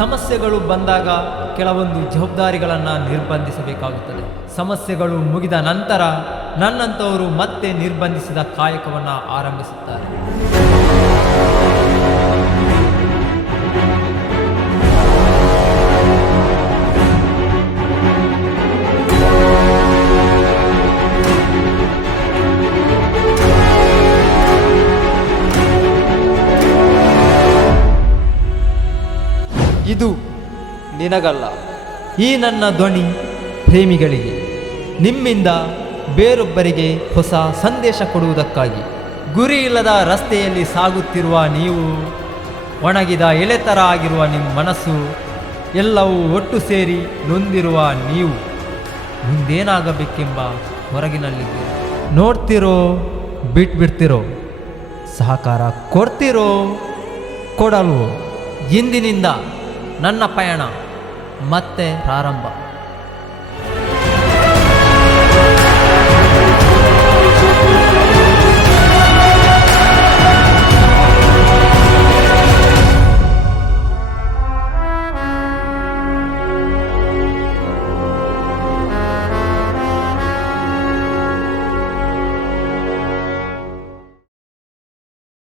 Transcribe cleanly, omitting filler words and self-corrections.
ಸಮಸ್ಯೆಗಳು ಬಂದಾಗ ಕೆಲವೊಂದು ಜವಾಬ್ದಾರಿಗಳನ್ನು ನಿರ್ಬಂಧಿಸಬೇಕಾಗುತ್ತದೆ. ಸಮಸ್ಯೆಗಳು ಮುಗಿದ ನಂತರ ನನ್ನಂಥವರು ಮತ್ತೆ ನಿರ್ಬಂಧಿಸಿದ ಕಾಯಕವನ್ನು ಆರಂಭಿಸುತ್ತಾರೆ. ಇದು ನಿನಗಲ್ಲ, ಈ ನನ್ನ ಧ್ವನಿ ಪ್ರೇಮಿಗಳಿಗೆ, ನಿಮ್ಮಿಂದ ಬೇರೊಬ್ಬರಿಗೆ ಹೊಸ ಸಂದೇಶ ಕೊಡುವುದಕ್ಕಾಗಿ. ಗುರಿ ಇಲ್ಲದ ರಸ್ತೆಯಲ್ಲಿ ಸಾಗುತ್ತಿರುವ ನೀವು, ಒಣಗಿದ ಎಲೆ ಥರ ಆಗಿರುವ ನಿಮ್ಮ ಮನಸ್ಸು, ಎಲ್ಲವೂ ಒಟ್ಟು ಸೇರಿ ನೊಂದಿರುವ ನೀವು ಮುಂದೇನಾಗಬೇಕೆಂಬ ಹೊರಗಿನಲ್ಲಿದ್ದೀರಿ. ನೋಡ್ತಿರೋ ಬಿಟ್ಬಿಡ್ತಿರೋ, ಸಹಕಾರ ಕೊಡ್ತಿರೋ ಕೊಡಲ್ವೋ, ಇಂದಿನಿಂದ ನನ್ನ ಪಯಣ ಮತ್ತೆ ಪ್ರಾರಂಭ.